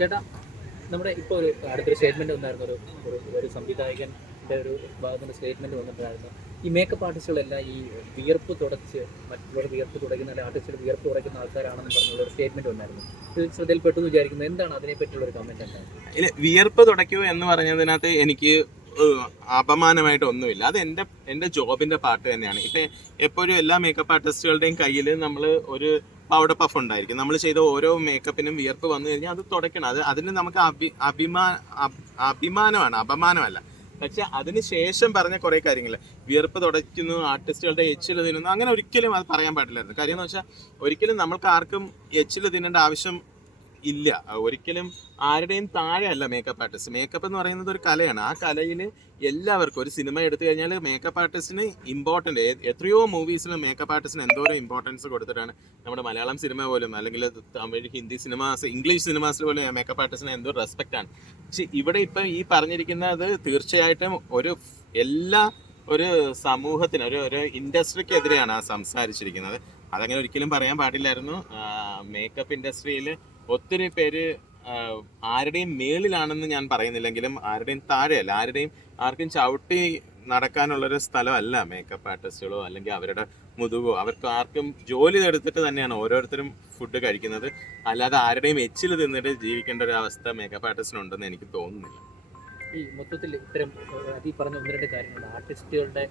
ചേട്ടാ, നമ്മുടെ ഇപ്പോൾ ഒരു അടുത്തൊരു സ്റ്റേറ്റ്മെന്റ് വന്നായിരുന്നു. ഒരു ഒരു ഒരു സംവിധായകന്റെ ഒരു ഭാഗത്തുനിന്ന് സ്റ്റേറ്റ്മെന്റ് വന്നിട്ടുണ്ടായിരുന്നു. ഈ മേക്കപ്പ് ആർട്ടിസ്റ്റുകളെല്ലാം ഈ വിയർപ്പ് തുടച്ച് മറ്റുള്ളവർ വിയർപ്പ് തുടയ്ക്കുന്ന അല്ലെങ്കിൽ ആർട്ടിസ്റ്റുകൾ വിയർപ്പ് കുറയ്ക്കുന്ന ആൾക്കാരാണെന്ന് പറഞ്ഞുള്ള ഒരു സ്റ്റേറ്റ്മെന്റ് വന്നായിരുന്നു. ഇത് ശ്രദ്ധയിൽപ്പെട്ടു എന്ന് വിചാരിക്കുന്നു. എന്താണ് അതിനെപ്പറ്റിയുള്ള ഒരു കമന്റ്? എന്താണ് ഇല്ല, വിയർപ്പ് തുടയ്ക്കൂ എന്ന് പറഞ്ഞതിനകത്ത് എനിക്ക് അപമാനമായിട്ട് ഒന്നുമില്ല. അത് എൻ്റെ ജോബിന്റെ പാർട്ട് തന്നെയാണ്. ഇപ്പം എപ്പോഴും എല്ലാ മേക്കപ്പ് ആർട്ടിസ്റ്റുകളുടെയും കയ്യിൽ നമ്മൾ ഒരു പൗഡർ പഫ് ഉണ്ടായിരിക്കും. നമ്മൾ ചെയ്ത ഓരോ മേക്കപ്പിനും വിയർപ്പ് വന്നു കഴിഞ്ഞാൽ അത് തുടയ്ക്കണം. അതിന് നമുക്ക് അഭിമാനമാണ്, അപമാനമല്ല. പക്ഷെ അതിന് ശേഷം പറഞ്ഞ കുറേ കാര്യങ്ങൾ, വിയർപ്പ് തുടയ്ക്കുന്നു, ആർട്ടിസ്റ്റുകളുടെ എച്ചിൽ തിന്നുന്നു, അങ്ങനെ ഒരിക്കലും അത് പറയാൻ പാടില്ലായിരുന്നു. കാര്യം എന്ന് വെച്ചാൽ ഒരിക്കലും നമ്മൾക്ക് ആർക്കും എച്ചിൽ തിന്നേണ്ട ആവശ്യം ഇല്ല. ഒരിക്കലും ആരുടെയും താഴെ അല്ല മേക്കപ്പ് ആർട്ടിസ്റ്റ്. മേക്കപ്പ് എന്ന് പറയുന്നത് ഒരു കലയാണ്. ആ കലയിൽ എല്ലാവർക്കും, ഒരു സിനിമ എടുത്തു കഴിഞ്ഞാൽ മേക്കപ്പ് ആർട്ടിസ്റ്റിന് ഇമ്പോർട്ടൻ്റ്, എത്രയോ മൂവീസിൽ മേക്കപ്പ് ആർട്ടിസ്റ്റിന് എന്തോരം ഇമ്പോർട്ടൻസ് കൊടുത്തിട്ടാണ്. നമ്മുടെ മലയാളം സിനിമ പോലും, അല്ലെങ്കിൽ തമിഴ്, ഹിന്ദി സിനിമാസ്, ഇംഗ്ലീഷ് സിനിമാസിൽ പോലും മേക്കപ്പ് ആർട്ടിസ്റ്റിന് എന്തോ റെസ്പെക്റ്റ് ആണ്. പക്ഷെ ഇവിടെ ഇപ്പം ഈ പറഞ്ഞിരിക്കുന്നത് തീർച്ചയായിട്ടും ഒരു സമൂഹത്തിന്, ഒരു ഇൻഡസ്ട്രിക്കെതിരെയാണ് ആ സംസാരിച്ചിരിക്കുന്നത്. അതങ്ങനെ ഒരിക്കലും പറയാൻ പാടില്ലായിരുന്നു. മേക്കപ്പ് ഇൻഡസ്ട്രിയിൽ ഒത്തിരി പേര് ആരുടെയും മേളിലാണെന്ന് ഞാൻ പറയുന്നില്ലെങ്കിലും ആരുടെയും താഴെയല്ല, ആർക്കും ചവിട്ടി നടക്കാനുള്ളൊരു സ്ഥലമല്ല മേക്കപ്പ് ആർട്ടിസ്റ്റുകളോ അല്ലെങ്കിൽ അവരുടെ മുതുകോ. അവർക്ക് ആർക്കും ജോലി എടുത്തിട്ട് തന്നെയാണ് ഓരോരുത്തരും ഫുഡ് കഴിക്കുന്നത്. അല്ലാതെ ആരുടെയും എച്ചിൽ തിന്നിട്ട് ജീവിക്കേണ്ട ഒരു അവസ്ഥ മേക്കപ്പ് ആർട്ടിസ്റ്റിനുണ്ടെന്ന് എനിക്ക് തോന്നുന്നില്ല. ഈ മൊത്തത്തിൽ ഇത്തരം ഈ പറഞ്ഞ ഒന്ന് രണ്ട് കാര്യങ്ങളുണ്ട്. ആർട്ടിസ്റ്റുകളുടെ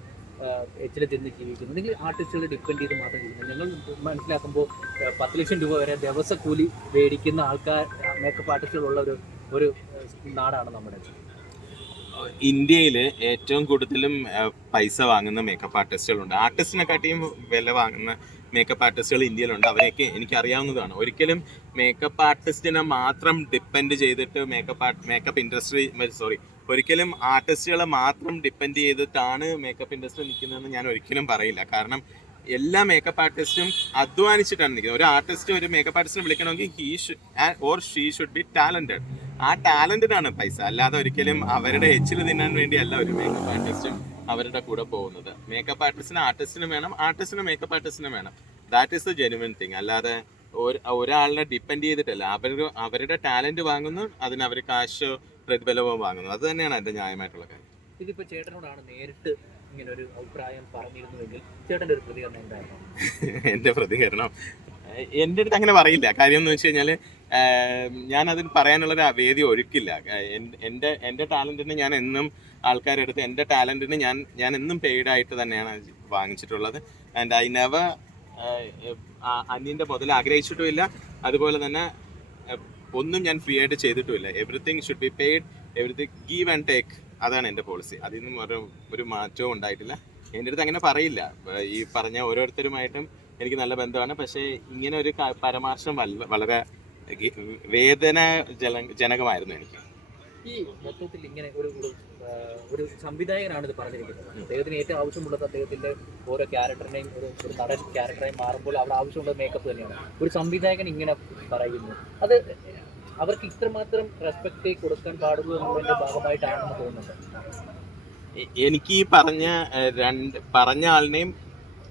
എച്ചിൽ തിന്ന് ജീവിക്കുന്നു, അല്ലെങ്കിൽ ആർട്ടിസ്റ്റുകളെ ഡിപ്പെൻഡ് ചെയ്ത് മാത്രം ജീവിക്കുന്നു. ഞങ്ങൾ മനസ്സിലാക്കുമ്പോൾ 10 ലക്ഷം രൂപ വരെ ദിവസക്കൂലി മേടിക്കുന്ന ആൾക്കാർ, മേക്കപ്പ് ആർട്ടിസ്റ്റുകളുള്ള ഒരു നാടാണ് നമ്മുടെ. ഇന്ത്യയിൽ ഏറ്റവും കൂടുതലും പൈസ വാങ്ങുന്ന മേക്കപ്പ് ആർട്ടിസ്റ്റുകളുണ്ട്. ആർട്ടിസ്റ്റിനെക്കാട്ടിയും വില വാങ്ങുന്ന മേക്കപ്പ് ആർട്ടിസ്റ്റുകൾ ഇന്ത്യയിലുണ്ട്. അവരെയൊക്കെ എനിക്കറിയാവുന്നതാണ്. ഒരിക്കലും മേക്കപ്പ് ആർട്ടിസ്റ്റിനെ മാത്രം ഡിപ്പെൻഡ് ചെയ്തിട്ട് മേക്കപ്പ് ഇൻഡസ്ട്രി ഒരിക്കലും ആർട്ടിസ്റ്റുകളെ മാത്രം ഡിപ്പെൻഡ് ചെയ്തിട്ടാണ് മേക്കപ്പ് ഇൻഡസ്ട്രി നിൽക്കുന്നതെന്ന് ഞാൻ ഒരിക്കലും പറയില്ല. കാരണം എല്ലാ മേക്കപ്പ് ആർട്ടിസ്റ്റും അധ്വാനിച്ചിട്ടാണ് നിൽക്കുന്നത്. ഒരു ആർട്ടിസ്റ്റ് ഒരു മേക്കപ്പ് ആർട്ടിസ്റ്റിനെ വിളിക്കണമെങ്കിൽ ഷീ ഷുഡ് ബി ടാലന്റഡ്. ആ ടാലന്റിനാണ് പൈസ. അല്ലാതെ ഒരിക്കലും അവരുടെ എച്ചിൽ തിന്നാൻ വേണ്ടിയല്ല ഒരു മേക്കപ്പ് ആർട്ടിസ്റ്റും അവരുടെ കൂടെ പോകുന്നത്. മേക്കപ്പ് ആർട്ടിസ്റ്റിന് വേണം, ആർട്ടിസ്റ്റിന് മേക്കപ്പ് ആർട്ടിസ്റ്റിന് വേണം. That is the genuine thing. അല്ലാതെ ഒരാളിനെ ഡിപ്പെൻഡ് ചെയ്തിട്ടല്ല. അവരുടെ ടാലന്റ് വാങ്ങുന്നു, അതിന് അവർ കാശോ പ്രതിഫലവും വാങ്ങുന്നു. അത് തന്നെയാണ് എൻ്റെ ന്യായമായിട്ടുള്ള കാര്യം. ഇതിപ്പോൾ ചേട്ടനോടാണ് നേരിട്ട് ഇങ്ങനെ ഒരു അഭിപ്രായം പറഞ്ഞിരുന്നുവെങ്കിൽ ചേട്ടൻ്റെ ഒരു പ്രതികരണം എന്തായിരുന്നു? എൻ്റെ പ്രതികരണം എൻ്റെ അടുത്ത് അങ്ങനെ പറയില്ല. കാര്യം എന്ന് വെച്ച് കഴിഞ്ഞാൽ ഞാനതിന് പറയാനുള്ളൊരു വേദി ഒരുക്കില്ല. എൻ്റെ ടാലൻറ്റിന് ഞാൻ എന്നും ആൾക്കാരെടുത്ത് എൻ്റെ ടാലൻറ്റിന് ഞാൻ എന്നും പെയ്ഡായിട്ട് തന്നെയാണ് വാങ്ങിച്ചിട്ടുള്ളത്. ആൻഡ് ഐ നെവർ അന്യൻ്റെ മുതൽ ആഗ്രഹിച്ചിട്ടുമില്ല. അതുപോലെ തന്നെ ഒന്നും ഞാൻ ഫ്രീ ആയിട്ട് ചെയ്തിട്ടുമില്ല. Everything should be paid, everything give and take. അതാണ് എൻ്റെ പോളിസി. അതിൽ നിന്നും ഒരു മാറ്റവും ഉണ്ടായിട്ടില്ല. എൻ്റെ അടുത്ത് അങ്ങനെ പറയില്ല. ഈ പറഞ്ഞ ഓരോരുത്തരുമായിട്ടും എനിക്ക് നല്ല ബന്ധമാണ്. പക്ഷേ ഇങ്ങനെ ഒരു പരാമർശം വളരെ ജനകമായിരുന്നു എനിക്ക്. ഈ മൊത്തത്തിൽ ഇങ്ങനെ ഒരു സംവിധായകനാണ് ഇത് പറഞ്ഞിരിക്കുന്നത്. അദ്ദേഹത്തിന് ഏറ്റവും ആവശ്യമുള്ളത് അദ്ദേഹത്തിൻ്റെ ഓരോ ക്യാരക്ടറിനെയും ഒരു നടൻ ക്യാരക്ടറായി മാറുമ്പോൾ അവിടെ ആവശ്യമുള്ളത് മേക്കപ്പ് തന്നെയാണ്. ഒരു സംവിധായകൻ ഇങ്ങനെ പറയുന്നു, അത് അവർക്ക് ഇത്രമാത്രം റെസ്പെക്റ്റ് കൊടുക്കാൻ പാടുള്ളൂ എന്നുള്ളതിൻ്റെ ഭാഗമായിട്ടാണെന്ന് തോന്നുന്നുണ്ട്. എനിക്ക് ഈ പറഞ്ഞ ആളിനെയും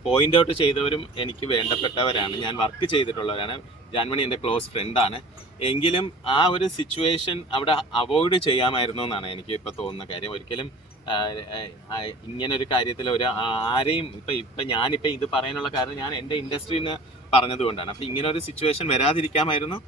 പോയിന്റ് ഔട്ട് ചെയ്തവരും എനിക്ക് വേണ്ടപ്പെട്ടവരാണ്. ഞാൻ വർക്ക് ചെയ്തിട്ടുള്ളവരാണ്. ജാൻമണി എൻ്റെ ക്ലോസ് ഫ്രണ്ടാണ്. എങ്കിലും ആ ഒരു സിറ്റുവേഷൻ അവിടെ അവോയ്ഡ് ചെയ്യാമായിരുന്നു എന്നാണ് എനിക്ക് ഇപ്പോൾ തോന്നുന്ന കാര്യം. ഒരിക്കലും ഇങ്ങനൊരു കാര്യത്തിൽ ആരെയും ഞാനിപ്പോൾ ഇത് പറയാനുള്ള കാരണം ഞാൻ എൻ്റെ ഇൻഡസ്ട്രീന്ന് പറഞ്ഞതുകൊണ്ടാണ്. അപ്പോൾ ഇങ്ങനെ ഒരു സിറ്റുവേഷൻ വരാതിരിക്കാമായിരുന്നു,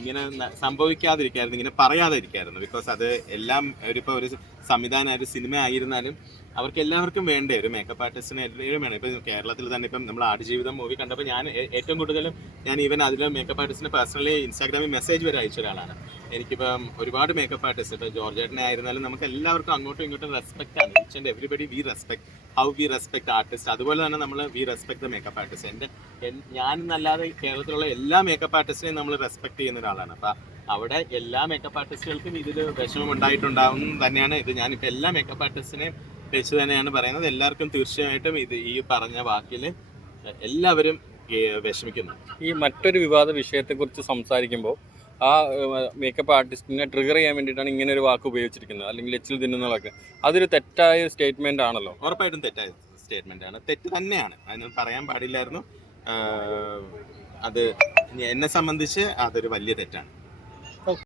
ഇങ്ങനെ സംഭവിക്കാതിരിക്കായിരുന്നു, ഇങ്ങനെ പറയാതിരിക്കായിരുന്നു. ബിക്കോസ് അത് എല്ലാം ഒരു സംവിധാനം, ഒരു സിനിമ ആയിരുന്നാലും അവർക്ക് എല്ലാവർക്കും വേണ്ടേ ഒരു മേക്കപ്പ് ആർട്ടിസ്റ്റിന് എല്ലാവരും വേണം. ഇപ്പം കേരളത്തിൽ തന്നെ ഇപ്പം നമ്മൾ ആടുജീവിതം മൂവി കണ്ടപ്പോൾ ഞാൻ ഏറ്റവും കൂടുതലും ഞാൻ അതിൽ മേക്കപ്പ് ആർട്ടിസ്റ്റിന് പേഴ്സണലി ഇൻസ്റ്റാഗ്രാമിൽ മെസ്സേജ് വരെ അയച്ച ഒരാളാണ്. എനിക്കിപ്പം ഒരുപാട് മേക്കപ്പ് ആർട്ടിസ്റ്റ്, ഇപ്പോൾ ജോർജേട്ടനെ ആയിരുന്നാലും നമുക്ക് എല്ലാവർക്കും അങ്ങോട്ടും ഇങ്ങോട്ടും റെസ്പെക്റ്റ് ആണ്. Each and everybody we respect how we respect artist. അതുപോലെ തന്നെ നമ്മൾ we respect the makeup artist. ഞാനെന്നല്ലാതെ കേരളത്തിലുള്ള എല്ലാ മേക്കപ്പ് ആർട്ടിസ്റ്റിനെയും നമ്മൾ റെസ്പെക്ട് ചെയ്യുന്ന ഒരാളാണ്. അപ്പം അവിടെ എല്ലാ മേക്കപ്പ് ആർട്ടിസ്റ്റുകൾക്കും ഇതിൽ വിഷമം ഉണ്ടായിട്ടുണ്ടാവും തന്നെയാണ്. ഞാനിപ്പോൾ എല്ലാ മേക്കപ്പ് ആർട്ടിസ്റ്റിനെയും വെച്ച് തന്നെയാണ് പറയുന്നത്. എല്ലാവർക്കും തീർച്ചയായിട്ടും ഈ പറഞ്ഞ വാക്കിൽ എല്ലാവരും വിഷമിക്കുന്നു. ഈ മറ്റൊരു വിവാദ വിഷയത്തെക്കുറിച്ച് സംസാരിക്കുമ്പോൾ ആ മേക്കപ്പ് ആർട്ടിസ്റ്റിനെ ട്രിഗർ ചെയ്യാൻ വേണ്ടിയിട്ടാണ് ഇങ്ങനെ ഒരു വാക്ക് ഉപയോഗിച്ചിരിക്കുന്നത്, അല്ലെങ്കിൽ എച്ചിൽ തിന്നുന്നതൊക്കെ. അതൊരു തെറ്റായ സ്റ്റേറ്റ്മെന്റ് ആണല്ലോ. ഉറപ്പായിട്ടും തെറ്റായ സ്റ്റേറ്റ്മെന്റ് ആണ്, തെറ്റ് തന്നെയാണ്. അതിന് പറയാൻ പാടില്ലായിരുന്നു. അത് എന്നെ സംബന്ധിച്ച് അതൊരു വലിയ തെറ്റാണ്.